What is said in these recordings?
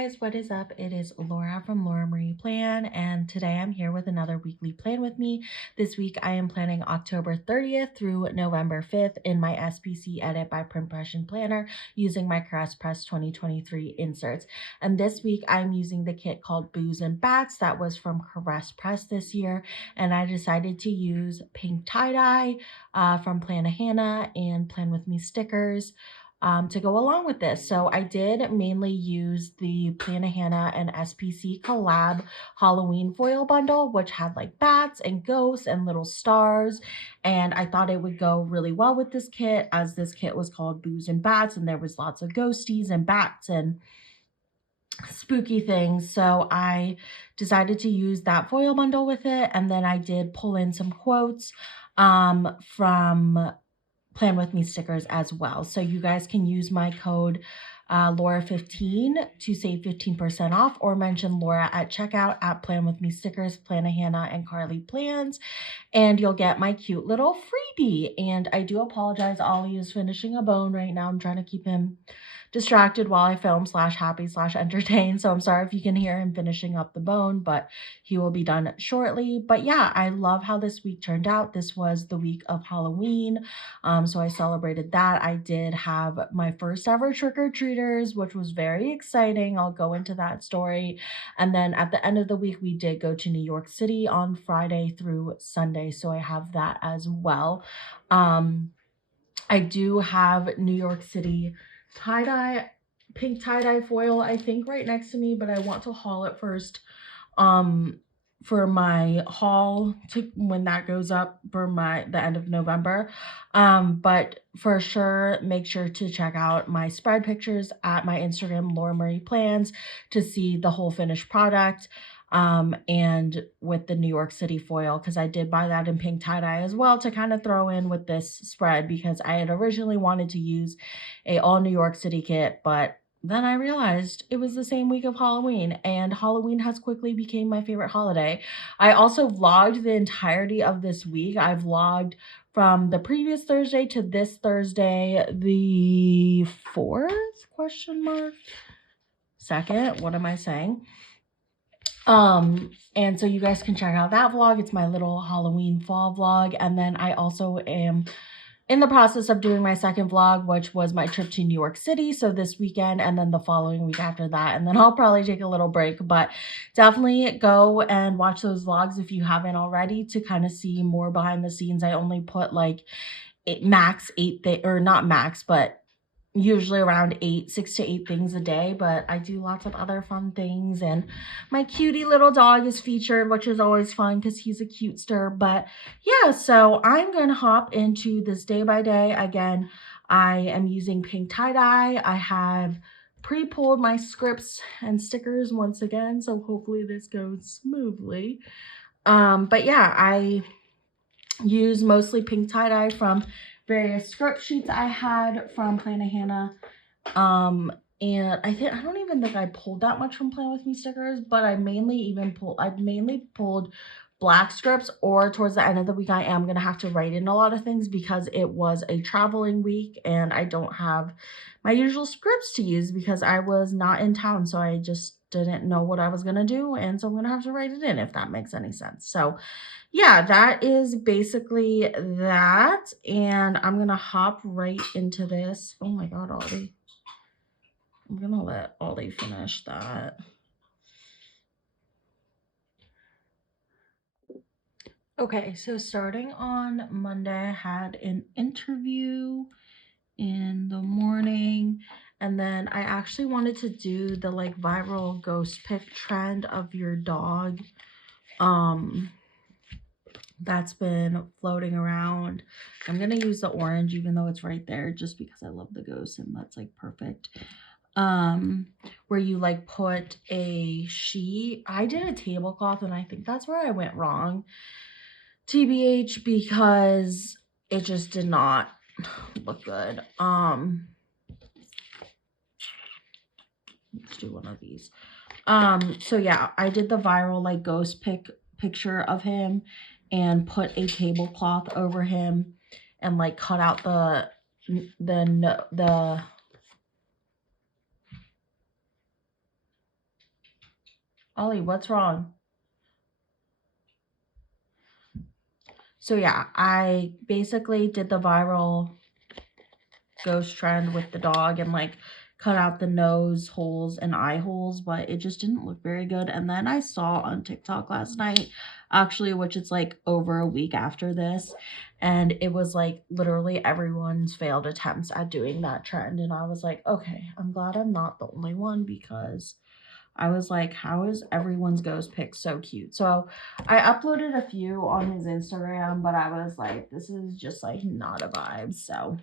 guys, what is up? It is Laura from Laura Marie Plan, and today I'm here with another weekly plan with me. This week I am planning October 30th through November 5th in my SPC Edit by Printpression Planner using my Caress Press 2023 inserts. And this week I'm using the kit called Booze and Bats that was from Caress Press this year, and I decided to use pink tie-dye from Plannahannah and Plan With Me stickers to go along with this. So I did mainly use the Plannahannah and SPC collab Halloween foil bundle, which had like bats and ghosts and little stars. And I thought it would go really well with this kit, as this kit was called Booze and Bats, and there was lots of ghosties and bats and spooky things. So I decided to use that foil bundle with it. And then I did pull in some quotes from Plan With Me stickers as well. So you guys can use my code Laura15 to save 15% off, or mention Laura at checkout at Plan With Me stickers, Plannahannah and Carly Plans, and you'll get my cute little freebie. And I do apologize, Ollie is finishing a bone right now. I'm trying to keep him distracted while I film /happy/entertain. So I'm sorry if you can hear him finishing up the bone, but he will be done shortly. But yeah, I love how this week turned out. This was the week of Halloween. So I celebrated that. I did have my first ever trick-or-treaters, which was very exciting. I'll go into that story. And then at the end of the week, we did go to New York City on Friday through Sunday. So I have that as well. I do have New York City pink tie-dye foil, I think, right next to me, but I want to haul it first for my haul to when that goes up for the end of November. But for sure, make sure to check out my spread pictures at my Instagram, Laura Marie Plans, to see the whole finished product. And with the New York City foil, because I did buy that in pink tie-dye as well to kind of throw in with this spread, because I had originally wanted to use a all New York City kit, but then I realized it was the same week of Halloween, and Halloween has quickly become my favorite holiday. I also vlogged the entirety of this week. I vlogged from the previous Thursday to this Thursday, the 4th, question mark, second, what am I saying? And so you guys can check out that vlog. It's my little Halloween fall vlog. And then I also am in the process of doing my second vlog, which was my trip to New York City. So this weekend, and then the following week after that. And then I'll probably take a little break, but definitely go and watch those vlogs if you haven't already, to kind of see more behind the scenes. I only put like not max, but usually around 6 to 8 things a day, but I do lots of other fun things, and my cutie little dog is featured, which is always fun because he's a cutester. But yeah, so I'm gonna hop into this day by day. Again, I am using pink tie-dye. I have pre-pulled my scripts and stickers once again, so hopefully this goes smoothly. But yeah, I use mostly pink tie-dye from various script sheets I had from Plannahannah. And I don't even think I pulled that much from Plan With Me stickers, but I mainly pulled black scripts, or towards the end of the week I am gonna have to write in a lot of things because it was a traveling week and I don't have my usual scripts to use because I was not in town, so I just didn't know what I was gonna do, and so I'm gonna have to write it in, if that makes any sense. So yeah, that is basically that, and I'm gonna hop right into this. Oh my god, Ollie. I'm gonna let Ollie finish that. Okay, so starting on Monday, I had an interview in the morning, and then I actually wanted to do the like viral ghost pic trend of your dog. That's been floating around. I'm gonna use the orange even though it's right there, just because I love the ghost and that's like perfect. Where you like put a sheet. I did a tablecloth and I think that's where I went wrong, TBH, because it just did not look good. Let's do one of these. So yeah, I did the viral like ghost picture of him and put a tablecloth over him and like cut out the Ollie, what's wrong? So yeah, I basically did the viral ghost trend with the dog and like cut out the nose holes and eye holes, but it just didn't look very good. And then I saw on TikTok last night, actually, which it's like over a week after this, and it was like literally everyone's failed attempts at doing that trend. And I was like, okay, I'm glad I'm not the only one, because I was like, how is everyone's ghost pic so cute? So I uploaded a few on his Instagram, but I was like, this is just like not a vibe. So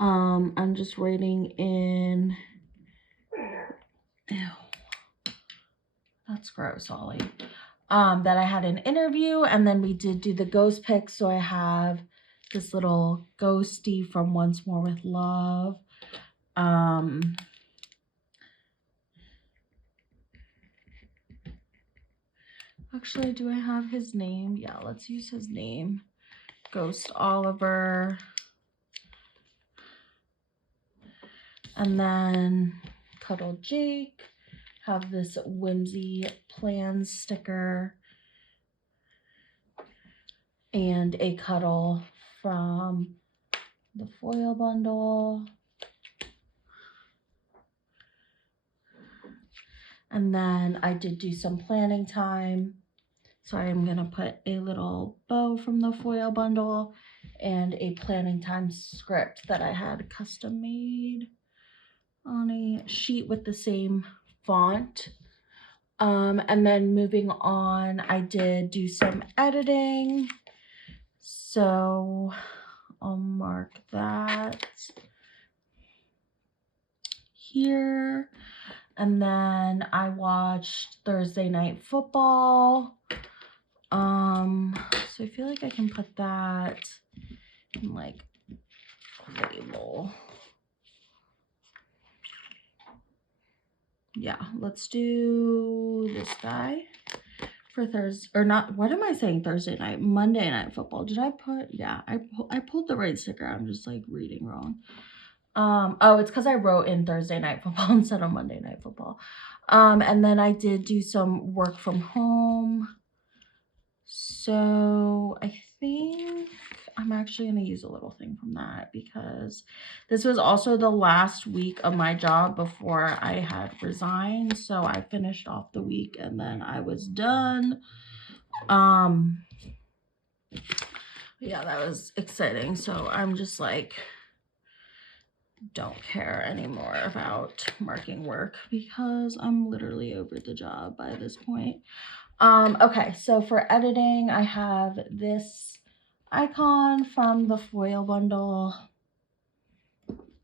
I'm just writing in. Ew, that's gross, Ollie. That I had an interview, and then we did do the ghost pic. So I have this little ghosty from Once More with Love. Actually, do I have his name? Yeah, let's use his name. Ghost Oliver. And then Cuddle Jake. Have this Whimsy Plans sticker. And a cuddle from the foil bundle. And then I did do some planning time. So I'm going to put a little bow from the foil bundle and a planning time script that I had custom made on a sheet with the same font. And then moving on, I did do some editing. So I'll mark that here. And then I watched Thursday Night Football. So I feel like I can put that in like a label. Yeah, let's do this guy for Thursday, or not, what am I saying, Thursday night? Monday Night Football. Did I put, yeah, I pulled the right sticker. I'm just like reading wrong. Oh, it's because I wrote in Thursday Night Football instead of Monday Night Football. And then I did do some work from home. So I think I'm actually going to use a little thing from that, because this was also the last week of my job before I had resigned. So I finished off the week and then I was done. Yeah, that was exciting. So I'm just like, don't care anymore about marking work, because I'm literally over the job by this point. Okay, so for editing, I have this icon from the foil bundle,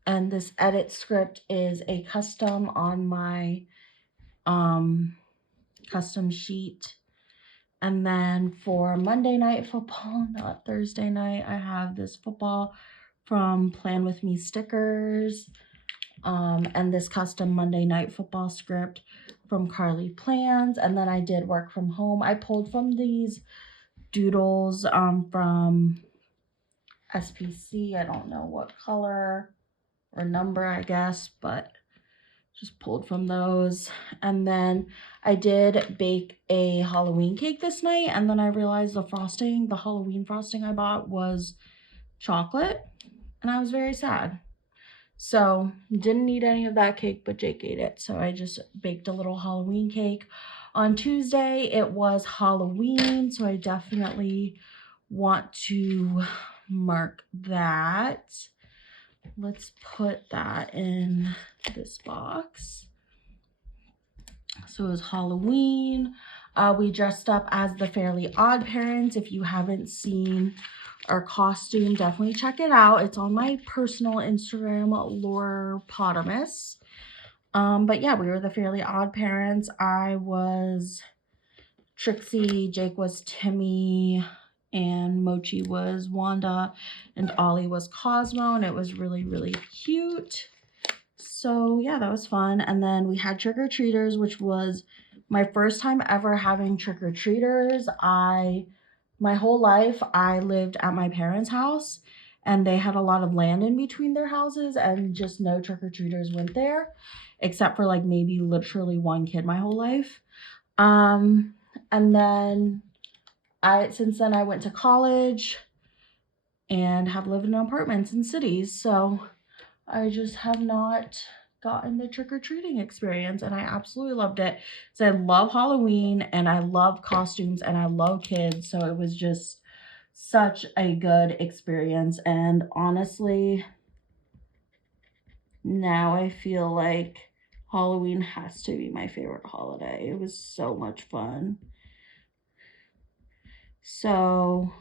and this edit script is a custom on my custom sheet. And then for Monday Night Football, not Thursday night, I have this football from Plan With Me stickers, and this custom Monday Night Football script from Carly Plans. And then I did work from home. I pulled from these doodles from SPC. I don't know what color or number, I guess, but just pulled from those. And then I did bake a Halloween cake this night, and then I realized the Halloween frosting I bought was chocolate, and I was very sad. So didn't eat any of that cake, but Jake ate it. So I just baked a little Halloween cake. On Tuesday, it was Halloween, so I definitely want to mark that. Let's put that in this box. So it was Halloween. We dressed up as the Fairly Odd Parents. If you haven't seen our costume, definitely check it out. It's on my personal Instagram, Laura Potamus. But yeah, we were the Fairly Odd Parents. I was Trixie, Jake was Timmy, and Mochi was Wanda, and Ollie was Cosmo, and it was really, really cute. So yeah, that was fun. And then we had trick-or-treaters, which was my first time ever having trick-or-treaters. My whole life, I lived at my parents' house, and they had a lot of land in between their houses, and just no trick-or-treaters went there, except for like maybe literally one kid my whole life. And then since then I went to college and have lived in apartments in cities, so I just have not gotten the trick-or-treating experience, and I absolutely loved it. So I love Halloween, and I love costumes, and I love kids, so it was just such a good experience. And honestly, now I feel like Halloween has to be my favorite holiday. It was so much fun. So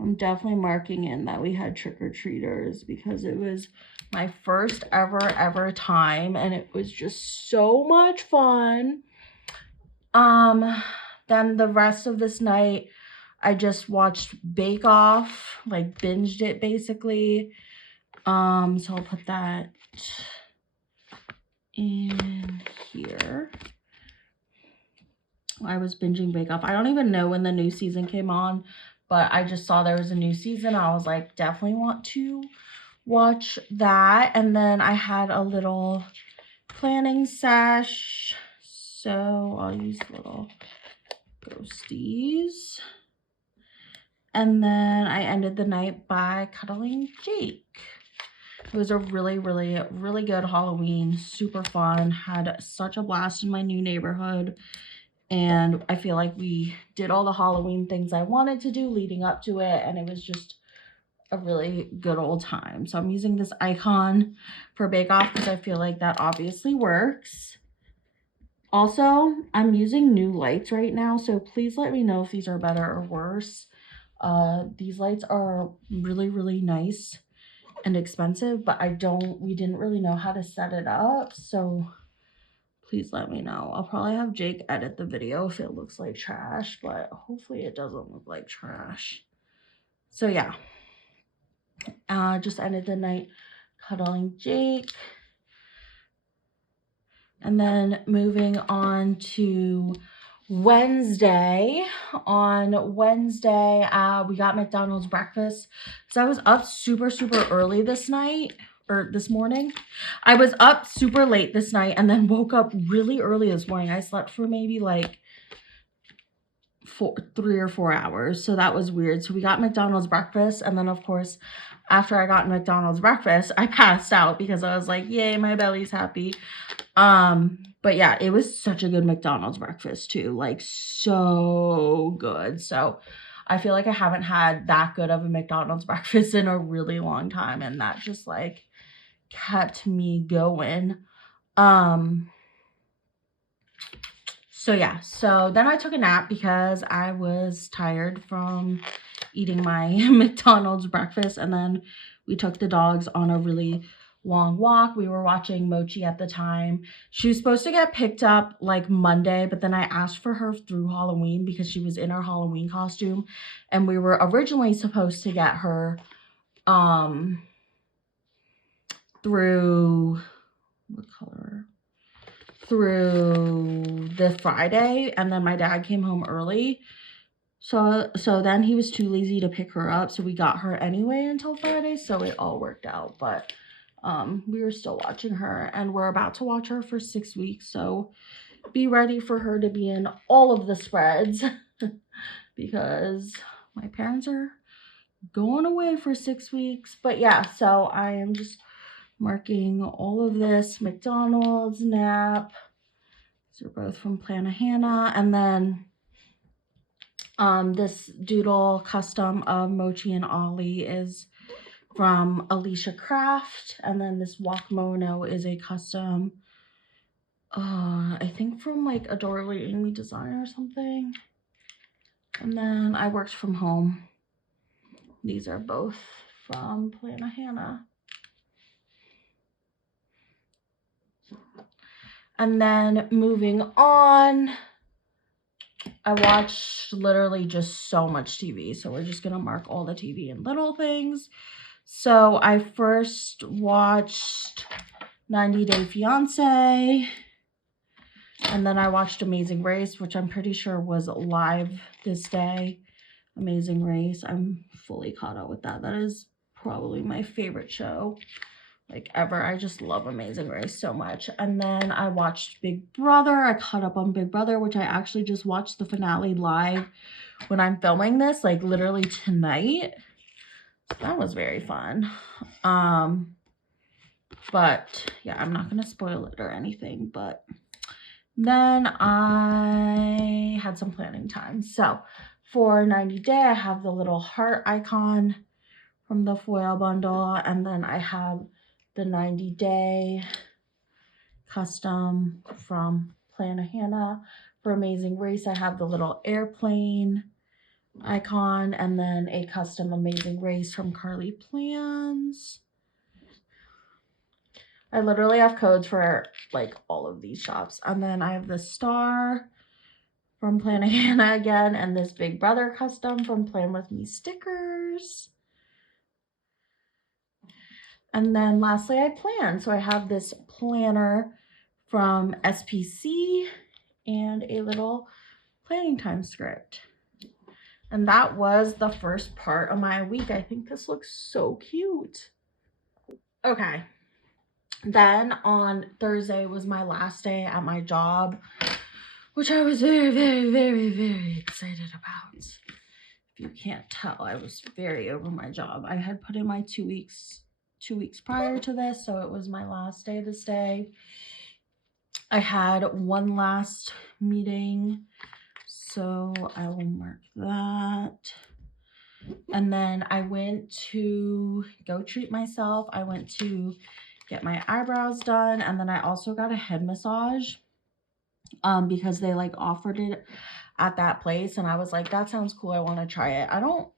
I'm definitely marking in that we had trick-or-treaters because it was my first ever time, and it was just so much fun. Then the rest of this night, I just watched Bake Off, like binged it basically. So I'll put that in here. I was binging Bake Off. I don't even know when the new season came on, but I just saw there was a new season. I was like, definitely want to watch that. And then I had a little planning sesh, so I'll use little ghosties. And then I ended the night by cuddling Jake. It was a really good Halloween, super fun. Had such a blast in my new neighborhood. And I feel like we did all the Halloween things I wanted to do leading up to it. And it was just a really good old time. So I'm using this icon for Bake Off because I feel like that obviously works. Also, I'm using new lights right now. So please let me know if these are better or worse. These lights are really nice and expensive, but we didn't really know how to set it up. So please let me know. I'll probably have Jake edit the video if it looks like trash, but hopefully it doesn't look like trash. So yeah, just ended the night cuddling Jake. And then moving on to Wednesday. On Wednesday, we got McDonald's breakfast. So I was up super early this morning. I was up super late this night and then woke up really early this morning. I slept for maybe like 3 or 4 hours. So that was weird. So we got McDonald's breakfast. And then of course, after I got McDonald's breakfast, I passed out because I was like, yay, my belly's happy. But yeah, it was such a good McDonald's breakfast too. Like so good. So I feel like I haven't had that good of a McDonald's breakfast in a really long time. And that just like kept me going. So yeah, so then I took a nap because I was tired from eating my McDonald's breakfast. And then we took the dogs on a really long walk. We were watching Mochi at the time. She was supposed to get picked up like Monday, but then I asked for her through Halloween because she was in her Halloween costume. And we were originally supposed to get her through, what color? Through the Friday, and then my dad came home early. So then he was too lazy to pick her up, so we got her anyway until Friday, so it all worked out. But we were still watching her, and we're about to watch her for 6 weeks, so be ready for her to be in all of the spreads because my parents are going away for 6 weeks. But yeah, so I am just marking all of this McDonald's nap. These are both from Plannahannah. And then this doodle custom of Mochi and Ollie is from Alicia Craft. And then this Wakmono is a custom, I think from like Adorably Amy Design or something. And then I worked from home. These are both from Plannahannah. And then moving on, I watched literally just so much TV. So we're just going to mark all the TV and little things. So I first watched 90 Day Fiancé. And then I watched Amazing Race, which I'm pretty sure was live this day. Amazing Race. I'm fully caught up with that. That is probably my favorite show like ever. I just love Amazing Race so much. And then I watched Big Brother. I caught up on Big Brother, which I actually just watched the finale live when I'm filming this, like literally tonight. So that was very fun. But yeah, I'm not gonna spoil it or anything, but then I had some planning time. So for 90 Day, I have the little heart icon from the foil bundle, and then I have the 90 Day custom from Planahana. For Amazing Race, I have the little airplane icon, and then a custom Amazing Race from Carly Plans. I literally have codes for like all of these shops. And then I have the star from Planahana again, and this Big Brother custom from Plan With Me stickers. And then lastly, I plan. So I have this planner from SPC and a little planning time script. And that was the first part of my week. I think this looks so cute. Okay. Then on Thursday was my last day at my job, which I was very, very, very, very excited about. If you can't tell, I was very over my job. I had put in my 2 weeks prior to this, so it was my last day this day. I had one last meeting, so I will mark that. And then I went to go treat myself. I went to get my eyebrows done, and then I also got a head massage because they like offered it at that place, and I was like, that sounds cool, I want to try it. I don't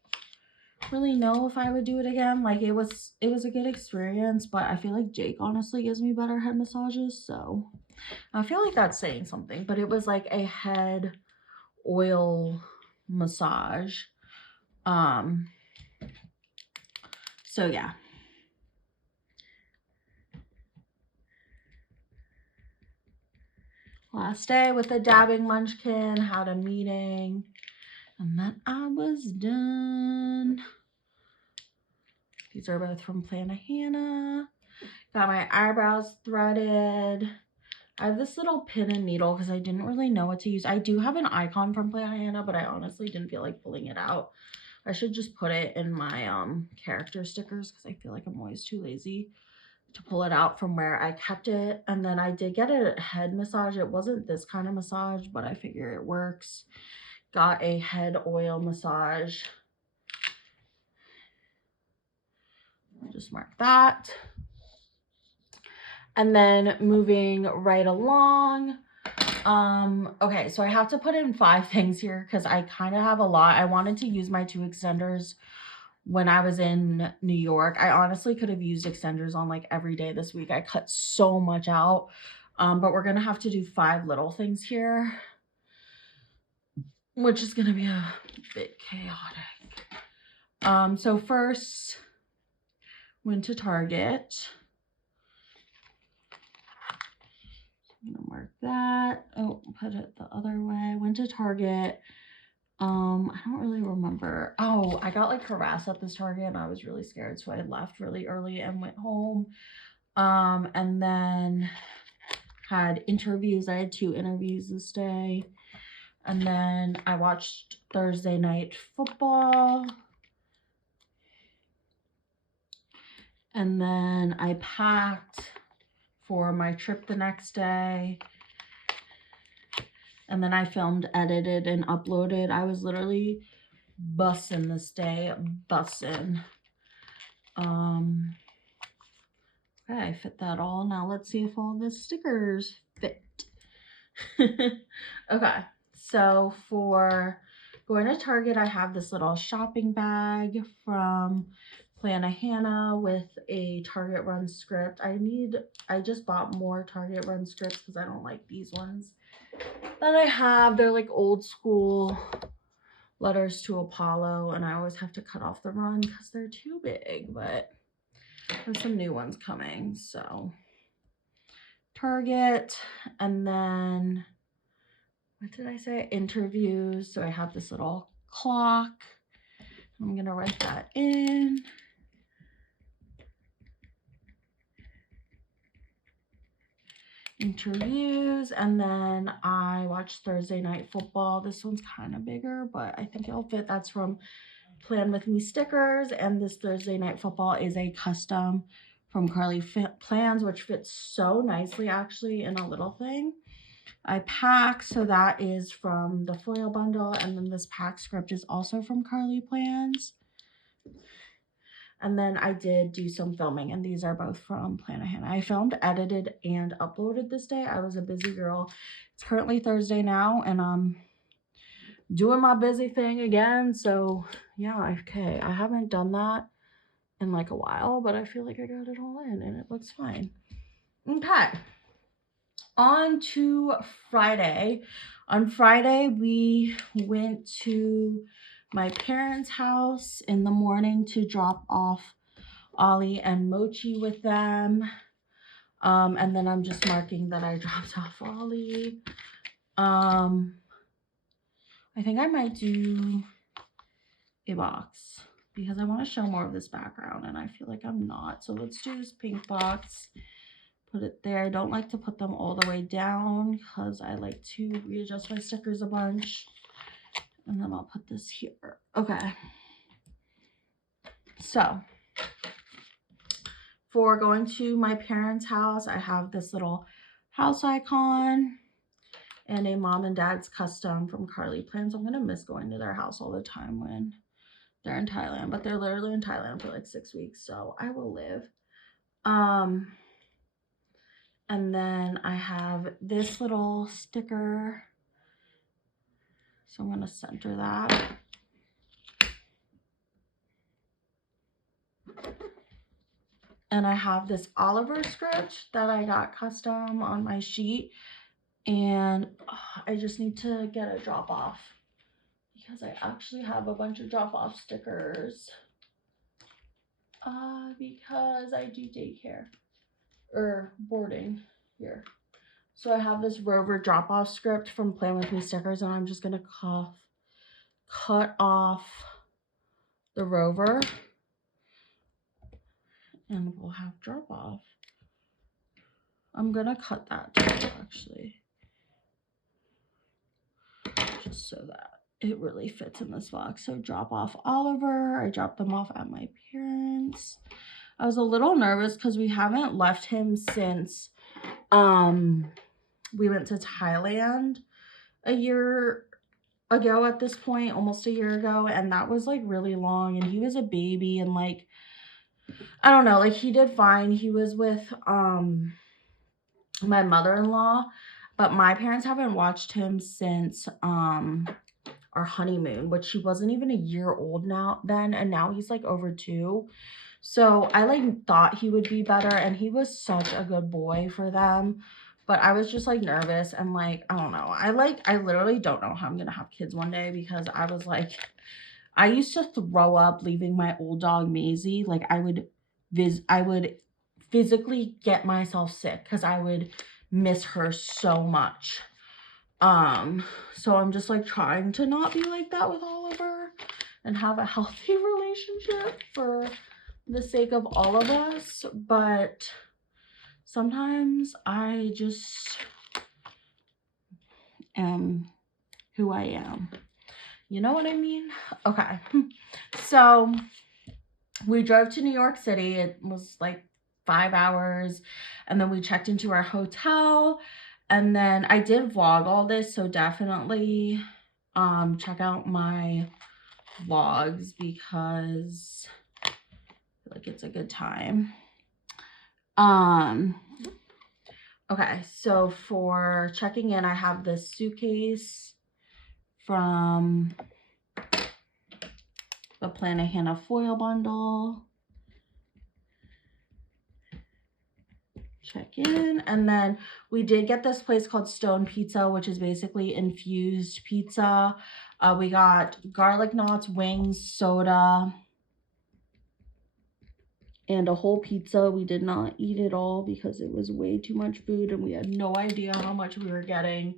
really know if I would do it again. Like it was a good experience, but I feel like Jake honestly gives me better head massages, so I feel like that's saying something. But it was like a head oil massage. So yeah. Last day with the dabbing munchkin, had a meeting, and then I was done. These are both from Planahana. Got my eyebrows threaded. I have this little pin and needle because I didn't really know what to use. I do have an icon from Planahana, but I honestly didn't feel like pulling it out. I should just put it in my character stickers because I feel like I'm always too lazy to pull it out from where I kept it. And then I did get a head massage. It wasn't this kind of massage, but I figure it works. Got a head oil massage. I'll just mark that. And then moving right along. Okay, so I have to put in 5 things here because I kind of have a lot. I wanted to use my 2 extenders when I was in New York. I honestly could have used extenders on like every day this week. I cut so much out. But we're gonna have to do 5 little things here, which is gonna be a bit chaotic. So first, went to Target. I'm gonna mark that. Oh, put it the other way. Went to Target. I don't really remember. Oh, I got like harassed at this Target and I was really scared, so I left really early and went home. And then had interviews. I had 2 interviews this day. And then I watched Thursday night football. And then I packed for my trip the next day. And then I filmed, edited, and uploaded. I was literally bussin' this day, bussin'. Okay, I fit that all. Now let's see if all the stickers fit. Okay, so for going to Target, I have this little shopping bag from Planahana with a Target Run script. I just bought more Target Run scripts because I don't like these ones that I have. They're like old school letters to Apollo, and I always have to cut off the run because they're too big, but there's some new ones coming. So Target, and then what did I say? Interviews. So I have this little clock I'm gonna write that in. Interviews, and then I watched Thursday Night Football. This one's kind of bigger, but I think it'll fit. That's from Plan With Me stickers, and this Thursday Night Football is a custom from Carly Plans, which fits so nicely actually in a little thing. I pack, so that is from the foil bundle, and then this pack script is also from Carly Plans. And then I did do some filming, and these are both from Planahan. I filmed, edited, and uploaded this day. I was a busy girl. It's currently Thursday now, and I'm doing my busy thing again. So yeah, okay. I haven't done that in like a while, but I feel like I got it all in, and it looks fine. Okay. On to Friday. On Friday, we went to my parents' house in the morning to drop off Ollie and Mochi with them. And then I'm just marking that I dropped off Ollie. I think I might do a box because I want to show more of this background and I feel like I'm not. So let's do this pink box. Put it there. I don't like to put them all the way down because I like to readjust my stickers a bunch. And then I'll put this here. Okay. So for going to my parents' house, I have this little house icon and a mom and dad's custom from Carly Plans. I'm going to miss going to their house all the time when they're in Thailand, but they're literally in Thailand for like 6 weeks, so I will live. And then I have this little sticker, so I'm going to center that. And I have this Oliver script that I got custom on my sheet, and I just need to get a drop off because I actually have a bunch of drop off stickers because I do daycare or boarding here. So I have this Rover drop off script from Plan With Me stickers, and I'm just gonna cut off the Rover and we'll have drop off. I'm gonna cut that too, actually, just so that it really fits in this box. So drop off Oliver. I dropped them off at my parents'. I was a little nervous because we haven't left him since we went to Thailand a year ago at this point, almost a year ago, and that was like really long, and he was a baby, and like I don't know, like he did fine. He was with my mother-in-law, but my parents haven't watched him since our honeymoon, which he wasn't even a year old then, and now he's like over 2. So I like thought he would be better, and he was such a good boy for them. But I was just like nervous and like, I don't know. I literally don't know how I'm gonna have kids one day because I was like, I used to throw up leaving my old dog Maisie. Like I would physically get myself sick because I would miss her so much. So I'm just like trying to not be like that with Oliver and have a healthy relationship for the sake of all of us. But sometimes I just am who I am. You know what I mean? Okay. So we drove to New York City. It was like 5 hours. And then we checked into our hotel. And then I did vlog all this. So definitely check out my vlogs because I feel like it's a good time. Okay, so for checking in, I have this suitcase from the Planahan foil bundle. Check in, and then we did get this place called Stone Pizza, which is basically infused pizza. We got garlic knots, wings, soda, and a whole pizza. We did not eat it all because it was way too much food and we had no idea how much we were getting,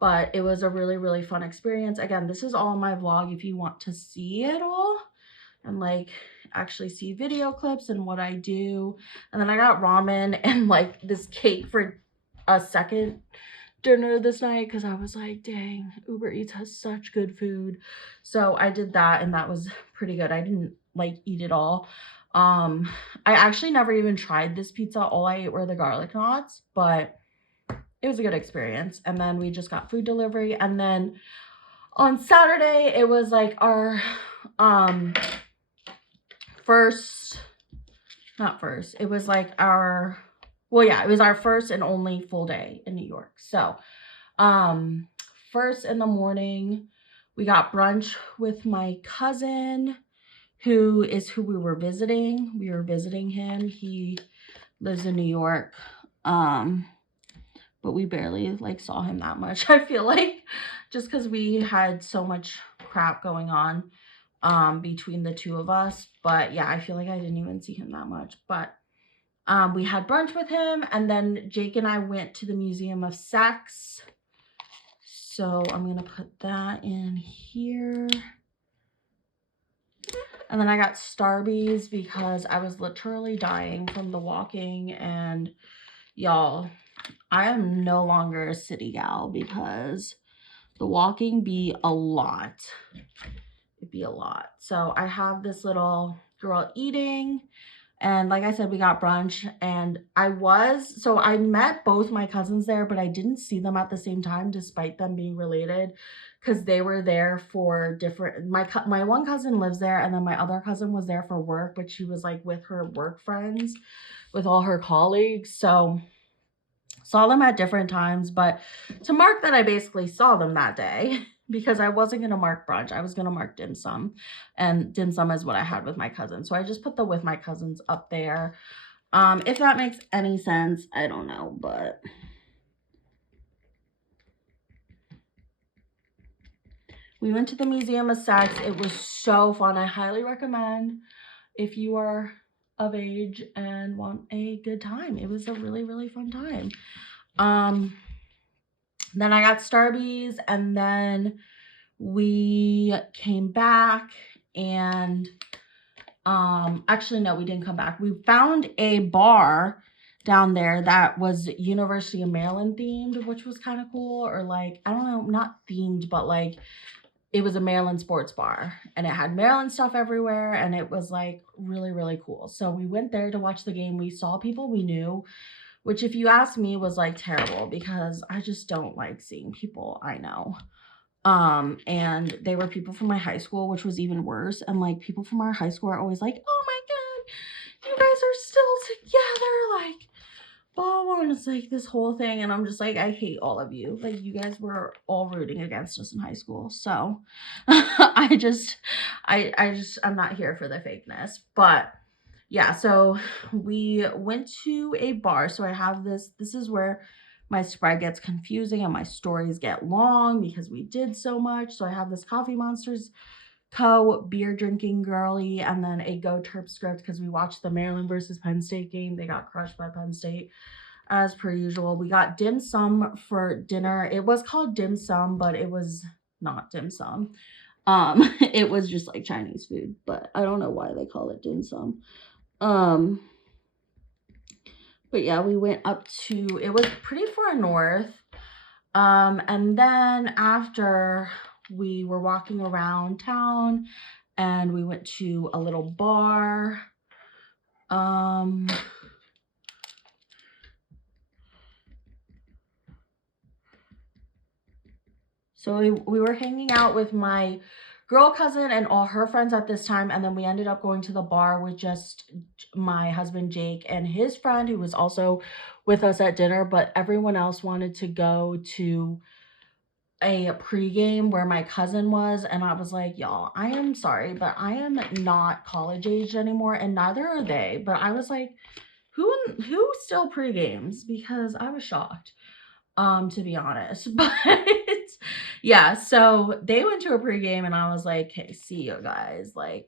but it was a really, really fun experience. Again, this is all in my vlog if you want to see it all. and like actually see video clips and what I do. And then I got ramen and like this cake for a second dinner this night because I was like, dang, Uber Eats has such good food. So I did that and that was pretty good. I didn't like eat it all. I actually never even tried this pizza. All I ate were the garlic knots, but it was a good experience. And then we just got food delivery. And then on Saturday, it was like our it was like our, well, yeah, it was our first and only full day in New York. So first in the morning, we got brunch with my cousin, who we were visiting. We were visiting him. He lives in New York. But we barely like saw him that much, I feel like, just because we had so much crap going on between the two of us. But yeah, I feel like I didn't even see him that much. But we had brunch with him, and then Jake and I went to the Museum of Sex. So I'm going to put that in here. And then I got Starbucks because I was literally dying from the walking. And y'all, I am no longer a city gal because the walking be a lot. It'd be a lot. So I have this little girl eating. And like I said, we got brunch, and so I met both my cousins there, but I didn't see them at the same time, despite them being related, because they were there for different, my one cousin lives there, and then my other cousin was there for work, but she was like with her work friends, with all her colleagues. So saw them at different times, but to mark that I basically saw them that day, because I wasn't going to mark brunch. I was going to mark dim sum, and dim sum is what I had with my cousin. So I just put the with my cousins up there. If that makes any sense, I don't know, but we went to the Museum of Sex. It was so fun. I highly recommend if you are of age and want a good time. It was a really, really fun time. Then I got Starbucks, and then we came back, and actually no, we didn't come back. We found a bar down there that was University of Maryland themed, which was kind of cool. Or like, I don't know, not themed, but like it was a Maryland sports bar, and it had Maryland stuff everywhere, and it was like really, really cool. So we went there to watch the game. We saw people we knew, which if you ask me was like terrible because I just don't like seeing people I know. And they were people from my high school, which was even worse. And like people from our high school are always like, oh my God, you guys are still together. Like, blah, blah, and it's like this whole thing. And I'm just like, I hate all of you. Like, you guys were all rooting against us in high school. So I'm not here for the fakeness. But yeah, so we went to a bar. So I have this is where my spread gets confusing and my stories get long because we did so much. So I have this Coffee Monsters Co. beer drinking girly, and then a Go Terp script because we watched the Maryland versus Penn State game. They got crushed by Penn State as per usual. We got dim sum for dinner. It was called dim sum, but it was not dim sum. It was just like Chinese food, but I don't know why they call it dim sum. But yeah, we went up to, it was pretty far north. And then after we were walking around town and we went to a little bar. So we were hanging out with my girl cousin and all her friends at this time, and then we ended up going to the bar with just my husband Jake and his friend who was also with us at dinner, but everyone else wanted to go to a pregame where my cousin was, and I was like, y'all, I am sorry, but I am not college aged anymore, and neither are they. But I was like, who still pregames? Because I was shocked, to be honest. But yeah, so they went to a pregame, and I was like, hey, see you guys. Like,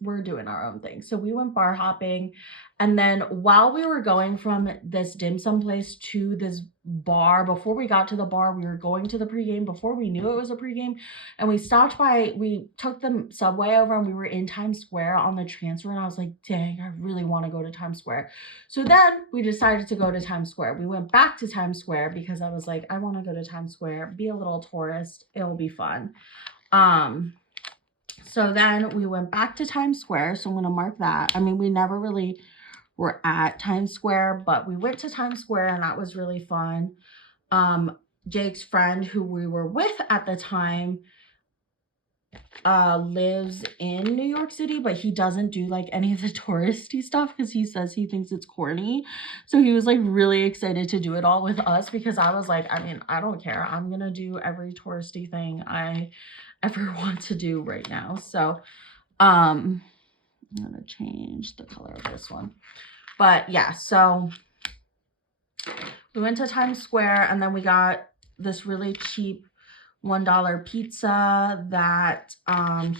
we're doing our own thing. So we went bar hopping. And then while we were going from this dim sum place to this bar, before we got to the bar, we were going to the pregame before we knew it was a pregame. And we took the subway over and we were in Times Square on the transfer. And I was like, dang, I really want to go to Times Square. So then we decided to go to Times Square. We went back to Times Square because I was like, I want to go to Times Square, be a little tourist. It'll be fun. So then we went back to Times Square. So I'm going to mark that. I mean, we never really were at Times Square, but we went to Times Square and that was really fun. Jake's friend who we were with at the time lives in New York City, but he doesn't do like any of the touristy stuff because he says he thinks it's corny. So he was like really excited to do it all with us because I was like, I mean, I don't care. I'm gonna do every touristy thing I ever want to do right now. So I'm gonna change the color of this one. But yeah, so we went to Times Square and then we got this really cheap $1 pizza that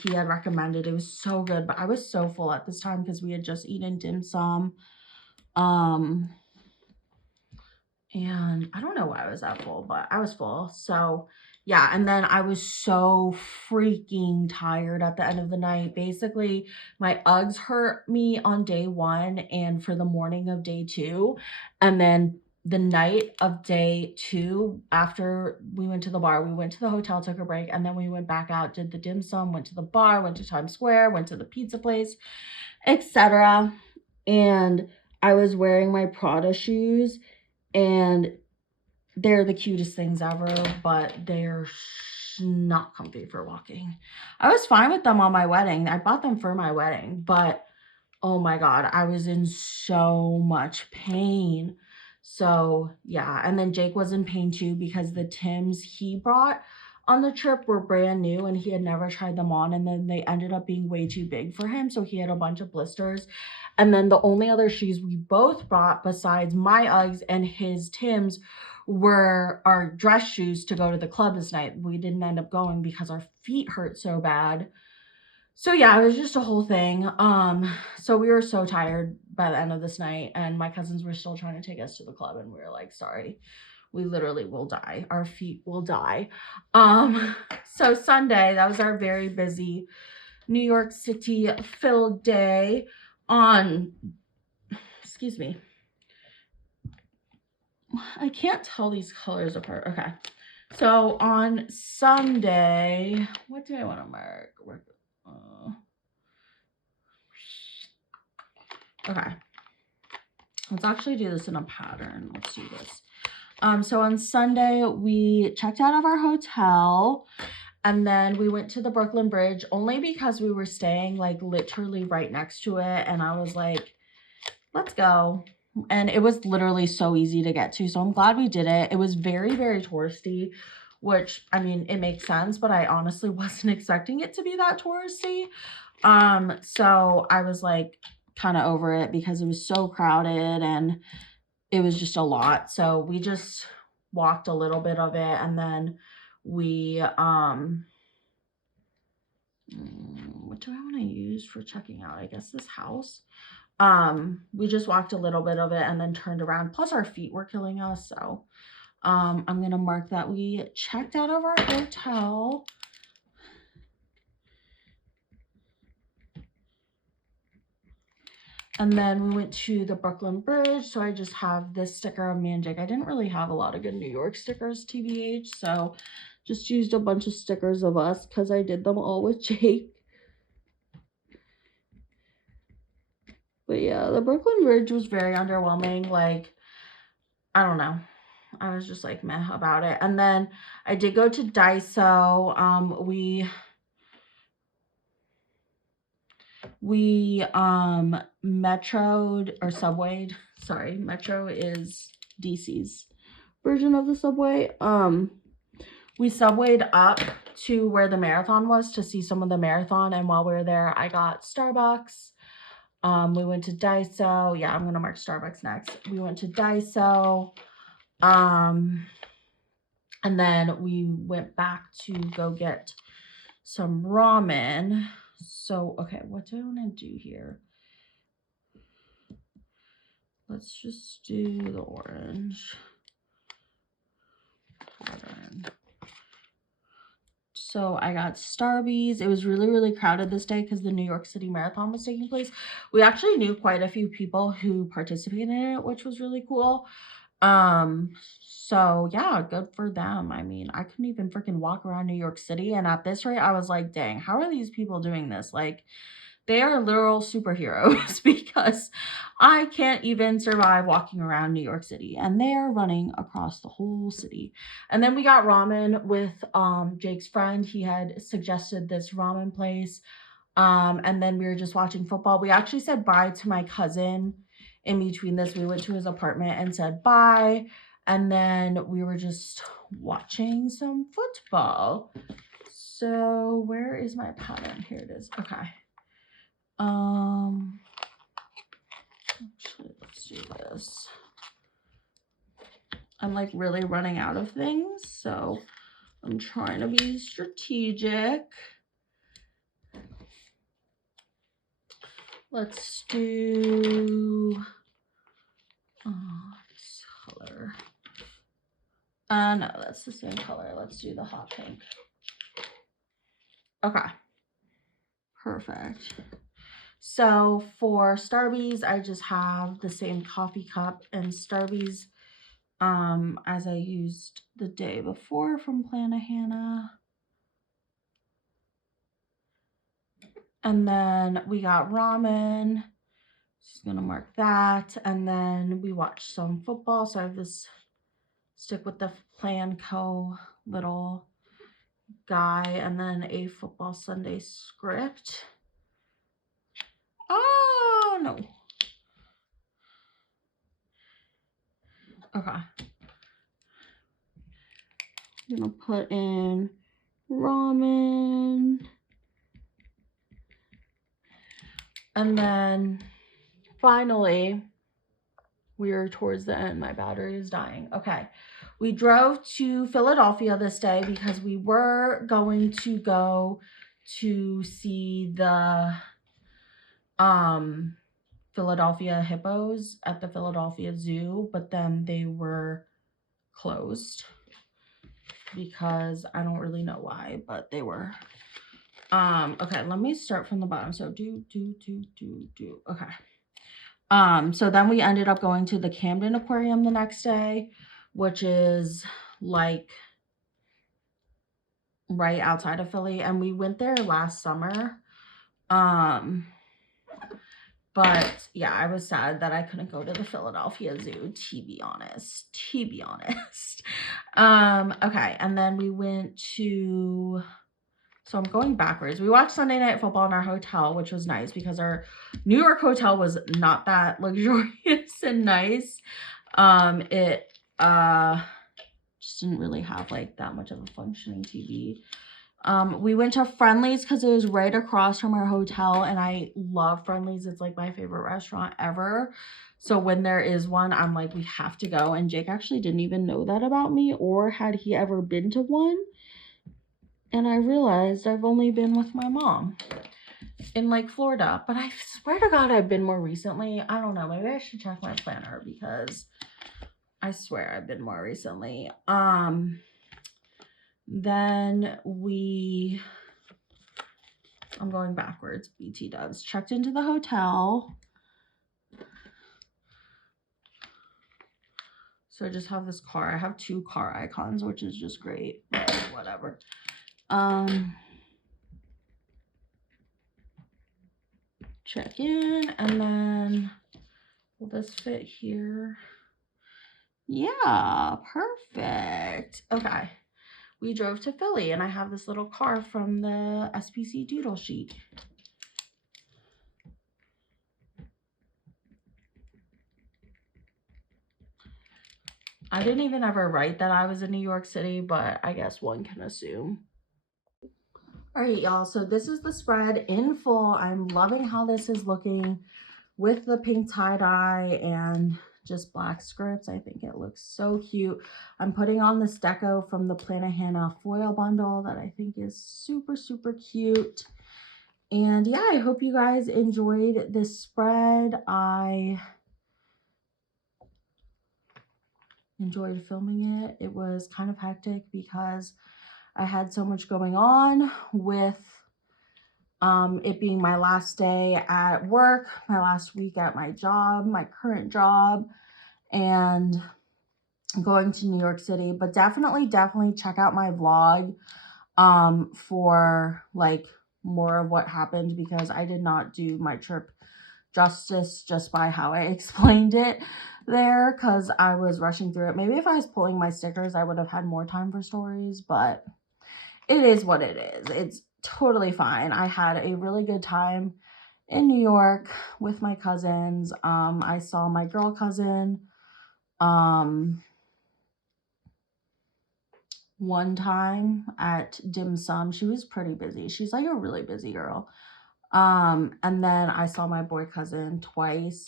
he had recommended. It was so good, but I was so full at this time because we had just eaten dim sum. And I don't know why I was that full, but I was full. So yeah, and then I was so freaking tired at the end of the night. Basically, my Uggs hurt me on day 1 and for the morning of day 2. And then the night of day 2, after we went to the bar, we went to the hotel, took a break, and then we went back out, did the dim sum, went to the bar, went to Times Square, went to the pizza place, etc. And I was wearing my Prada shoes, and they're the cutest things ever, but they're not comfy for walking. I was fine with them on my wedding. I bought them for my wedding, but oh my God, I was in so much pain. So yeah, and then Jake was in pain too because the Tims he brought on the trip were brand new and he had never tried them on, and then they ended up being way too big for him, so he had a bunch of blisters. And then the only other shoes we both brought besides my Uggs and his Tims were our dress shoes to go to the club this night. We didn't end up going because our feet hurt so bad. So yeah, it was just a whole thing. So we were so tired by the end of this night, and my cousins were still trying to take us to the club, and we were like, sorry, we literally will die. Our feet will die. So Sunday, that was our very busy New York City filled day on, excuse me. I can't tell these colors apart. Okay. So on Sunday, what do I want to mark? Okay. Let's actually do this in a pattern. Let's do this. So on Sunday, we checked out of our hotel and then we went to the Brooklyn Bridge only because we were staying like literally right next to it. And I was like, let's go. And it was literally so easy to get to. So I'm glad we did it. It was very, very touristy, which, I mean, it makes sense, but I honestly wasn't expecting it to be that touristy. So I was like kind of over it because it was so crowded and it was just a lot. So we just walked a little bit of it and then we, what do I want to use for checking out? I guess this house. We just walked a little bit of it and then turned around. Plus our feet were killing us. So, I'm going to mark that we checked out of our hotel. And then we went to the Brooklyn Bridge. So I just have this sticker of me and Jake. I didn't really have a lot of good New York stickers, TBH. So just used a bunch of stickers of us because I did them all with Jake. But yeah, the Brooklyn Bridge was very underwhelming. Like, I don't know. I was just like meh about it. And then I did go to Daiso. We metroed or subwayed. Sorry, Metro is DC's version of the subway. We subwayed up to where the marathon was to see some of the marathon, and while we were there, I got Starbucks. We went to Daiso. Yeah, I'm gonna mark Starbucks next. We went to Daiso. And then we went back to go get some ramen. So, okay, what do I want to do here? Let's just do the orange pattern. So I got Starbucks. It was really, really crowded this day because the New York City Marathon was taking place. We actually knew quite a few people who participated in it, which was really cool. So yeah, good for them. I mean, I couldn't even freaking walk around New York City. And at this rate, I was like, dang, how are these people doing this? Like, they are literal superheroes because I can't even survive walking around New York City and they are running across the whole city. And then we got ramen with Jake's friend. He had suggested this ramen place. And then we were just watching football. We actually said bye to my cousin in between this. We went to his apartment and said bye. And then we were just watching some football. So where is my pattern? Here it is. Okay. Actually, let's do this. I'm like really running out of things, so I'm trying to be strategic. Let's do this color. No, that's the same color. Let's do the hot pink. Okay. Perfect. So for Starbucks, I just have the same coffee cup and Starbucks as I used the day before from Plannahannah. And then we got ramen. Just gonna mark that. And then we watched some football. So I have this stick with the Planco little guy and then a football Sunday script. Oh no. Okay. I'm gonna put in ramen. And then finally, we're towards the end. My battery is dying. Okay. We drove to Philadelphia this day because we were going to go to see the Philadelphia hippos at the Philadelphia Zoo, but then they were closed because I don't really know why, but they were. Okay, let me start from the bottom. So okay. So then we ended up going to the Camden Aquarium the next day, which is like right outside of Philly, and we went there last summer. But yeah, I was sad that I couldn't go to the Philadelphia Zoo, to be honest. Okay, and then we went to, so I'm going backwards. We watched Sunday Night Football in our hotel, which was nice because our New York hotel was not that luxurious and nice. It just didn't really have like that much of a functioning TV. We went to Friendly's because it was right across from our hotel, and I love Friendly's. It's like my favorite restaurant ever. So when there is one, I'm like, we have to go. And Jake actually didn't even know that about me, or had he ever been to one. And I realized I've only been with my mom in like Florida, but I swear to God I've been more recently. I don't know. Maybe I should check my planner because I swear I've been more recently. Then I'm going backwards. BT Dubs checked into the hotel. So I just have this car. I have 2 car icons, which is just great, but whatever. Check in, and then will this fit here? Yeah, perfect. Okay. We drove to Philly, and I have this little car from the SPC doodle sheet. I didn't even ever write that I was in New York City, but I guess one can assume. All right, y'all, so this is the spread in full. I'm loving how this is looking with the pink tie-dye and just black scripts. I think it looks so cute. I'm putting on this deco from the Plannahannah foil bundle that I think is super, super cute. And yeah, I hope you guys enjoyed this spread. I enjoyed filming it. It was kind of hectic because I had so much going on with it being my last day at work, my last week at my job, my current job, and going to New York City. But definitely check out my vlog for like more of what happened, because I did not do my trip justice just by how I explained it there, because I was rushing through it. Maybe if I was pulling my stickers, I would have had more time for stories, but it is what it is. It's totally fine. I had a really good time in New York with my cousins. I saw my girl cousin one time at dim sum. She was pretty busy. She's like a really busy girl. And then I saw my boy cousin twice.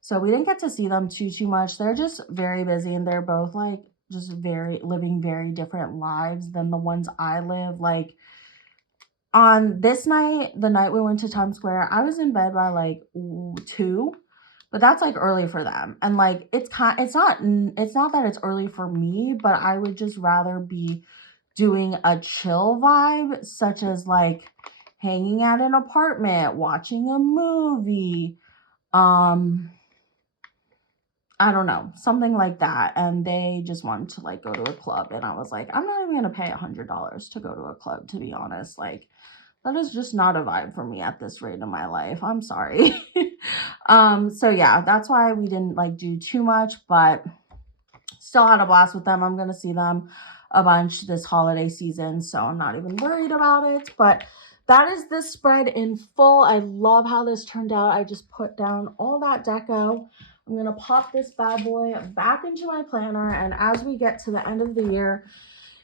So we didn't get to see them too much. They're just very busy, and they're both like just living very different lives than the ones I live. Like on this night, the night we went to Times Square, I was in bed by like 2, but that's like early for them. And like it's not that it's early for me, but I would just rather be doing a chill vibe, such as like hanging at an apartment, watching a movie, I don't know, something like that. And they just wanted to like go to a club, and I was like, I'm not even gonna pay $100 to go to a club, to be honest. Like that is just not a vibe for me at this rate in my life. I'm sorry. So yeah, that's why we didn't like do too much, but still had a blast with them. I'm gonna see them a bunch this holiday season, so I'm not even worried about it. But that is this spread in full. I love how this turned out. I just put down all that deco. I'm gonna pop this bad boy back into my planner, and as we get to the end of the year,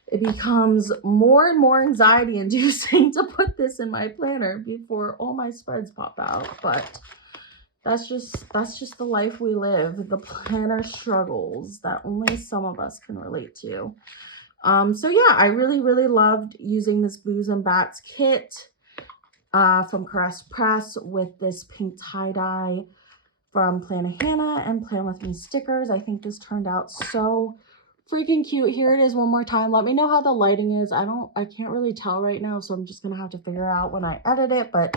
it becomes more and more anxiety inducing to put this in my planner before all my spreads pop out. But that's just the life we live, the planner struggles that only some of us can relate to. So yeah, I really loved using this Booze and Bats kit from Caress Press with this pink tie-dye from Plannahannah and Plan With Me stickers. I think this turned out so freaking cute. Here it is one more time. Let me know how the lighting is. I can't really tell right now, so I'm just gonna have to figure out when I edit it, but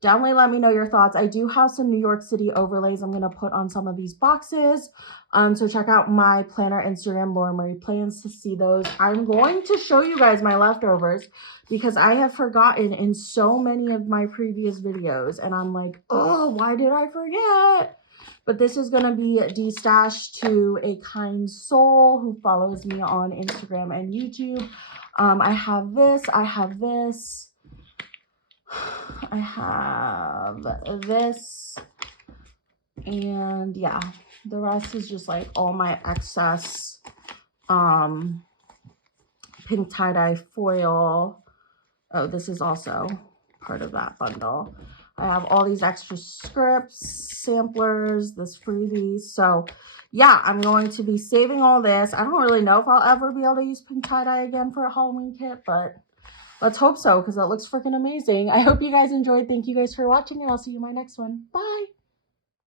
definitely let me know your thoughts. I do have some New York City overlays I'm going to put on some of these boxes. So check out my planner Instagram, Laura Marie Plans, to see those. I'm going to show you guys my leftovers because I have forgotten in so many of my previous videos. And I'm like, oh, why did I forget? But this is going to be destashed to a kind soul who follows me on Instagram and YouTube. I have this. I have this. I have this, and yeah, the rest is just like all my excess pink tie-dye foil. Oh, this is also part of that bundle. I have all these extra scripts, samplers, this freebie. So yeah, I'm going to be saving all this. I don't really know if I'll ever be able to use pink tie-dye again for a Halloween kit, but let's hope so, because that looks freaking amazing. I hope you guys enjoyed. Thank you guys for watching, and I'll see you in my next one. Bye.